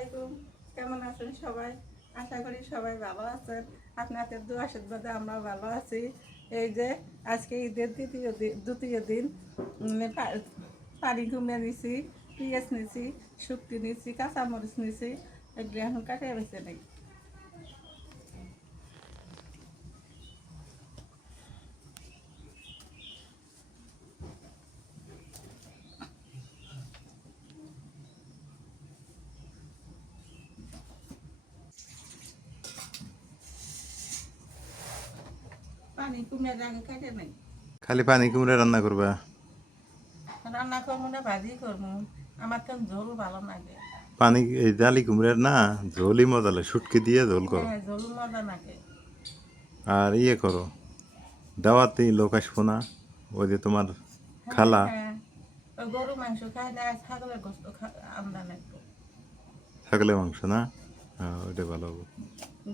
আলাইকুম। কেমন আছেন সবাই? আশা করি সবাই ভালো আছেন। আপনাদের দোয়া আশীর্বাদে আমরা ভালো আছি। এই যে আজকে ঈদের দ্বিতীয় দিন পানি ঘুমিয়ে নিছি, পেঁয়াজ নিছি, শুক্তি নিছি, কাঁচামরিচ নিছি, এগুলো এখন কাটিয়ে বেছে নেই। পানি কমিয়ে আগে কাটিয়ে নেই। খালি পানি কুমড়া রান্না করবা? রান্না করবো না ভাজি করবো, আমার তো ঝোল ভালো লাগে। পানি এই ডালি কুমড়ার না ঝোলই মজা লাগে, শুটকি দিয়ে ঝোল করো। হ্যাঁ, ঝোল মজা লাগে। আর ইয়ে করো, দাওয়াতে লোক আসবো না, ওই যে তোমার হ্যাঁ খালা হ্যাঁ, ওই গরু মাংস খাই না, ছাগলের গোস্ত আমদানি একটু। ছাগলের মাংস না, হ্যাঁ ওইটা ভালো হবে।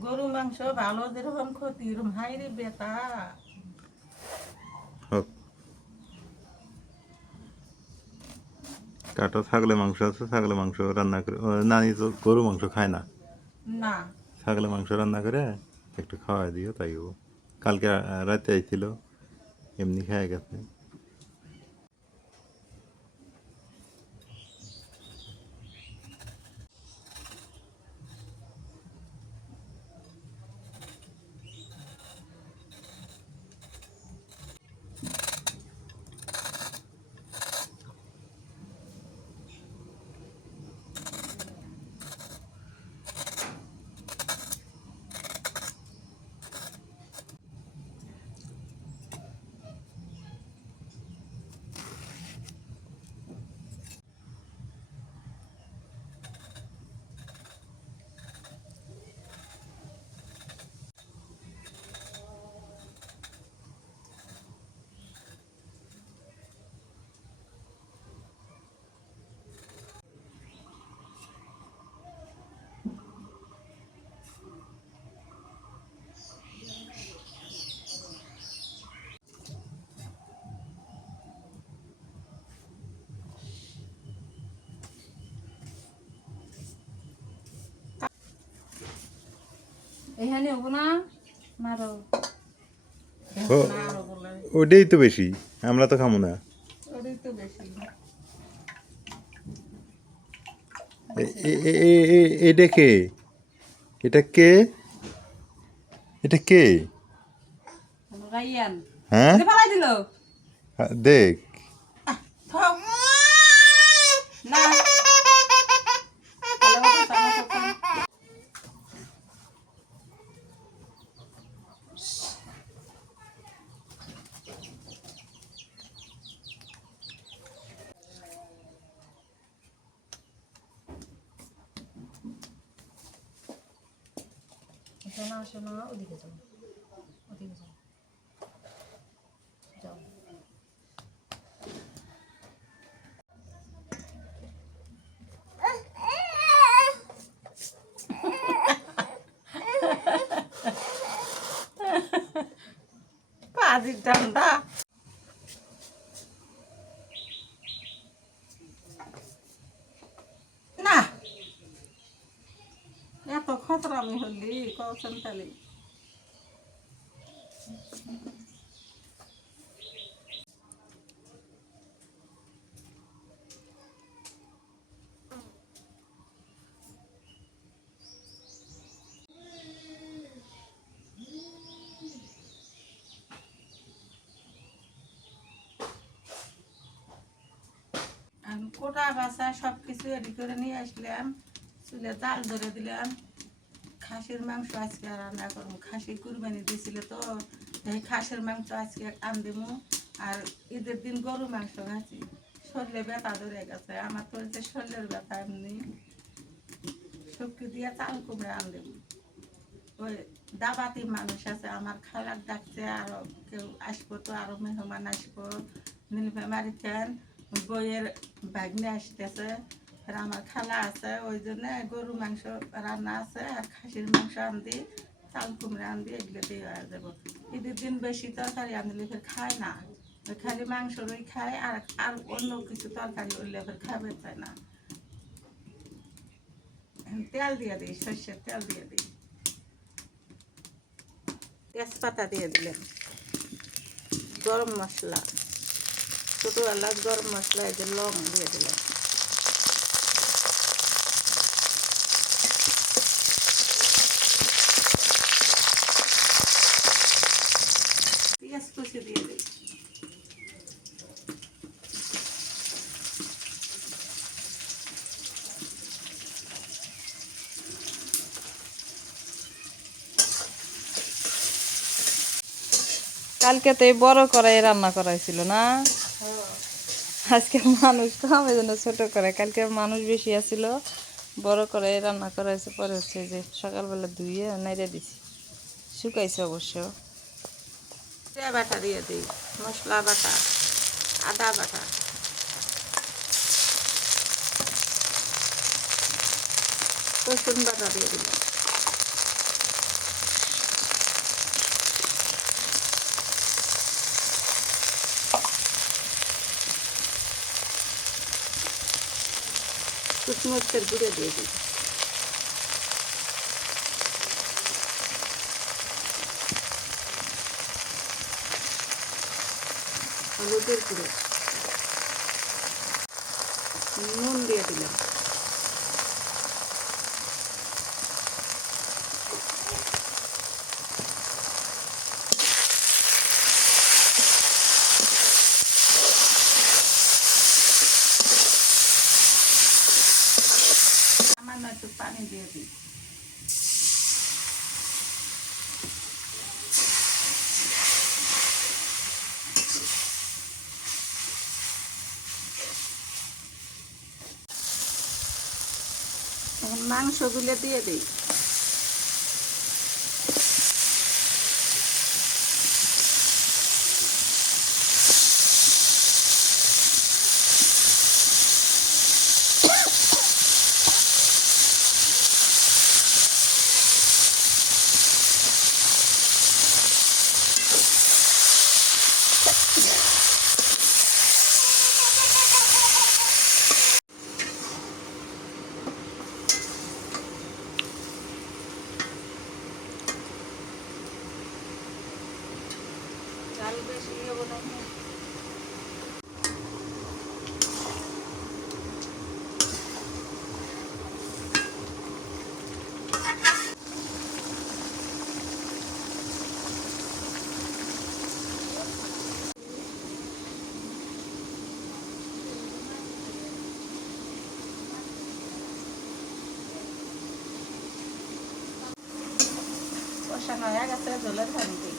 গরু মাংস ভালো যেরকম ক্ষতি এরকম হাইরে বেতা। হোক, কাটো ছাগলের মাংস আছে, ছাগলের মাংস রান্না করে নানি তো গরু মাংস খায় না, না, ছাগলের মাংস রান্না করে একটু খাওয়াই দিও, তাই হবো। কালকে রাতে আইছিল, এমনি খায় গেছে। এখানে হবো না, মারো ও, মারো বলে ওইটাই তো বেশি, আমরা তো খামো না। ওরই তো বেশি। এটা কে? এটা কে? এটা কে? রাইয়ান হ্যাঁ ফালাই দিল। দেখ, থাক না, তাহলে ওকে সামনে থাকতাম। এখানে আসো না, ওদিকে যাও, ওদিকে যাও, যাও। পাজির ডান্ডা না, এত খতরা আমি হলি কৌশল খালি। আমি কোটা বাসা সব কিছু রেডি করে নিয়ে আসলাম, চুলে জাল ধরে দিলাম। খাসির মাংস আজকে রান্না করবো, খাসি কুরবানি দিয়েছিল তো, এই খাসির মাংস আজকে আনদিমু। আর ঈদের দিন গরু মাংস খাচ্ছি, শরীরে ব্যথা ধরে গেছে আমার, তো হচ্ছে শরীরের ব্যথা এমনি। শুক্তি দিয়ে চাল কুমড়ে আনদিমু। ওই দাবাতি মানুষ আছে, আমার খালার ডাকছে, আরো কেউ আসবো, তো আরো মেহমান আসবো, নীলফামারিতেন বইয়ের ভাগ্নে আসতেছে। আর আমার খালা আছে, ওই জন্য গরু মাংস রান্না আছে, আর খাসির মাংস আনদি, চাল কুমড়া আনদি, এগুলো দিয়ে হয়ে যাবো। ঈদের দিন বেশি তরকারি আনলে ফের খায় না, ওই খালি মাংসরই খায়, আর আর অন্য কিছু তরকারি উঠলে ফের খাবে চায় না। তেল দিয়ে দিই, সর্ষের তেল দিয়ে দিই, তেজপাতা দিয়ে দিলাম, গরম মশলা, ছোটো এলাচ, গরম মশলা, এই যে লং দিয়ে দিলাম, পেঁয়াজ কুচি দিয়ে দিই, কালকে তো এই বড় কড়াই রান্না করাইছিল না, হ্যাঁ আজকে মানুষ কম এই জন্য ছোট কড়াই, কালকে মানুষ বেশি আছিল, বড় কড়াই রান্না করাইছে। পরে হচ্ছে যে সকালবেলা ধুয়ে নাইড়ে দিছি, শুকাইছে অবশ্য। জিরা বাটা দিয়ে দিই, মশলা বাটা, আদা বাটা, রসুন বাটা দিয়ে দিলাম, কুচমরিচের গুঁড়ো দিয়ে দিই, হলুদের গুঁড়ো, নুন দিয়ে দিলাম, সামান্য একটু পানি দিয়ে দিই, এখন মাংসগুলো দিয়ে দিই, চাল বেশি হবো না, কষানো হয়ে গেছে, ঝোলের পানি দিই,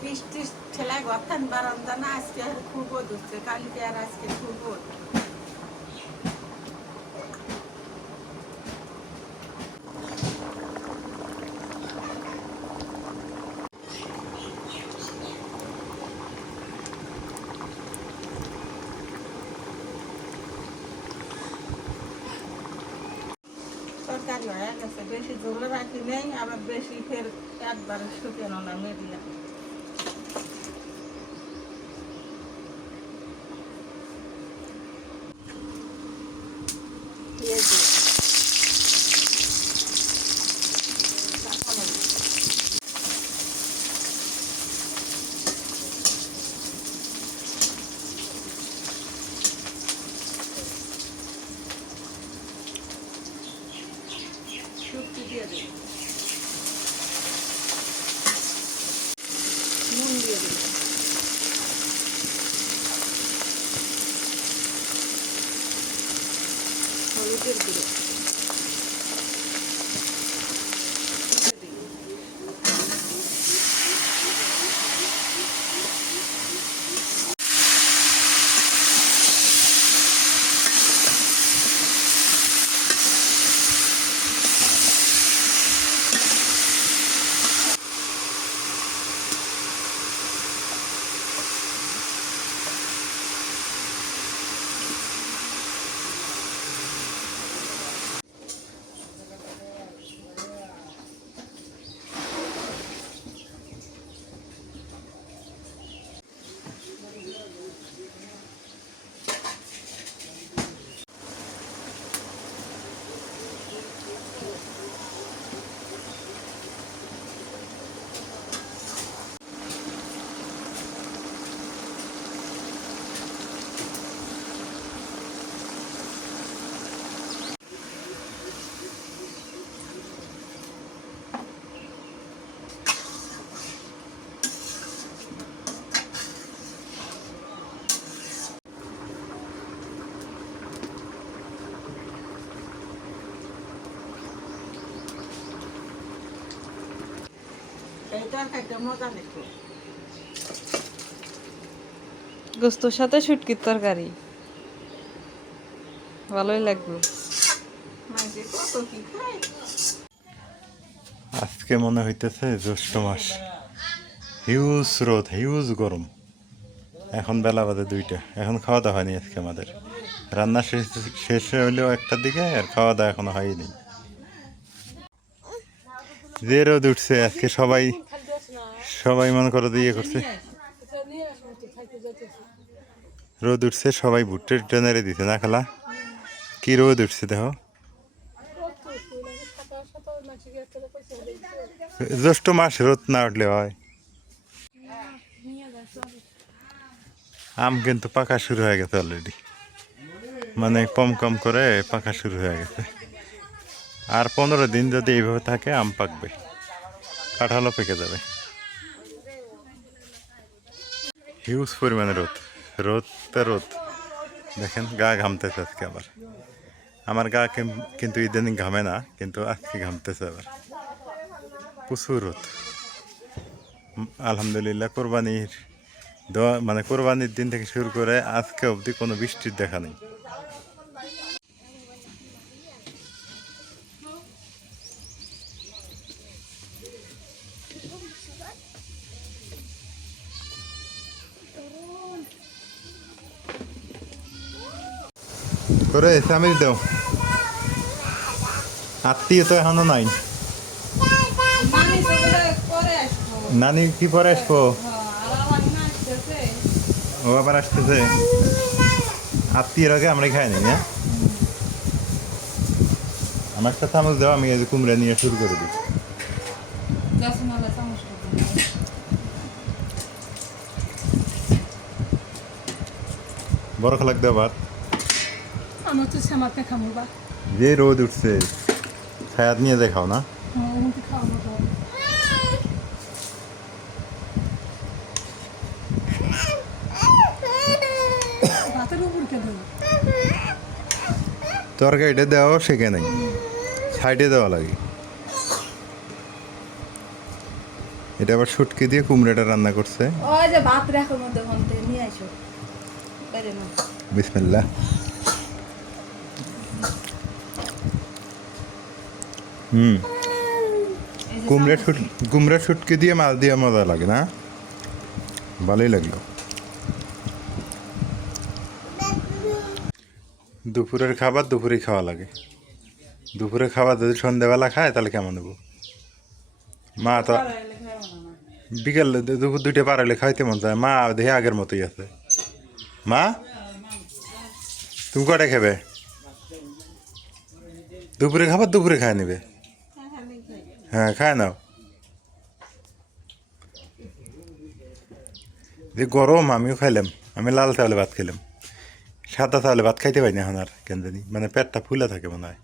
বৃষ্টির ঠেলায় গথান বারান্দা না, আজকে আর খুব রোদ উঠছে, কালকে আর আজকে খুব রোদ। তরকারি হয়ে গেছে, বেশি ঝোল রাখি নেই, আবার বেশি ফের একবারে শুকানো না, মিডিয়াম। পেঁয়াজ দিয়ে দিই, কাঁচামরিচ, শুকনো দিয়ে দিই, তেল করে এই তরকারিটা মজা দেখো। গোস্তর সাথে শুটকির তরকারি ভালোই লাগবে। মাঝে কত কি খায়। আজকে মনে হইতেছে জ্যৈষ্ঠ মাস, হিউজ রোদ, হিউজ গরম। এখন বেলা বাজে 2টা, এখন খাওয়া দাওয়া হয়নি আজকে আমাদের। রান্না শেষ হইলেও 1টার দিকে, আর খাওয়া দাওয়া এখনো হয়নি। যে রোদ উঠছে আজকে, সবাই মনে করো ইয়ে করছে, রোদ উঠছে, সবাই ভুট্টে টুট্টে নেড়ে দিছে না খালা। কি রোদ উঠছে দেখো। জ্যৈষ্ঠ মাস রোদ না উঠলে হয়। আম কিন্তু পাকা শুরু হয়ে গেছে অলরেডি, মানে কম কম করে পাকা শুরু হয়ে গেছে। আর 15 দিন যদি এইভাবে থাকে আম পাকবে, কাঁঠালও পেকে যাবে। হিউজ পরিমাণে রোদ, রোদ দেখেন, গা ঘামতেছে আজকে আবার। আমার গা কিন্তু ইদানিং ঘামে না, কিন্তু আজকে ঘামতেছে আবার, প্রচুর রোদ। আলহামদুলিল্লাহ কোরবানির দিন থেকে শুরু করে আজকে অবধি কোনো বৃষ্টির দেখা নেই। করে সামিল দাও, আত্মীয় তো এখনো নাই। নানি কি পরে আসবো? ও আবার আসতেছে। আত্মীয়ের আগে আমরা খাই নি, হ্যাঁ? আমার সাথে চামচ দাও, আমি এই যে কুমড়া নিয়ে শুরু করে দিই। বড় খালাক দাও ভাত। আমার তো শ্যামাকে খাবো বা যে রোদ উঠছে, ছায়াত নিয়ে যাই খাও না। খাওয়াবো তো ভাতের উপর কে দেবো। তরকারিটা দেওয়া শেখে নাই, সাইডে দেওয়া লাগে। এটা আবার শুটকি দিয়ে কুমড়াটা রান্না করছে। ওই যে ভাত রাখো মধ্যে মধ্যে নিয়ে আসো, বাইরে না। বিসমিল্লাহ। কুমড়া শুটকি দিয়ে মাছ দিয়ে মজা লাগে না? ভালোই লাগলো। দুপুরের খাবার দুপুরেই খাওয়া লাগে। দুপুরের খাবার যদি সন্ধ্যাবেলা খায় তাহলে কেমন হবো? মা তো বিকেল দুপুর 2টা পার হলে খাইতে মন চায়। মা দেখে আগের মতোই আছে। মা, তুমি কটা খাবে? দুপুরে খাবার দুপুরে খায় নেবে। হ্যাঁ, খায় নাও। যে গরম, আমিও খাইলাম। আমি লাল চাউলে ভাত খেলাম, সাদা চাউলে ভাত খাইতে পারি না এখন আর, কেন জানি, মানে পেটটা ফুলে থাকে মনে হয়।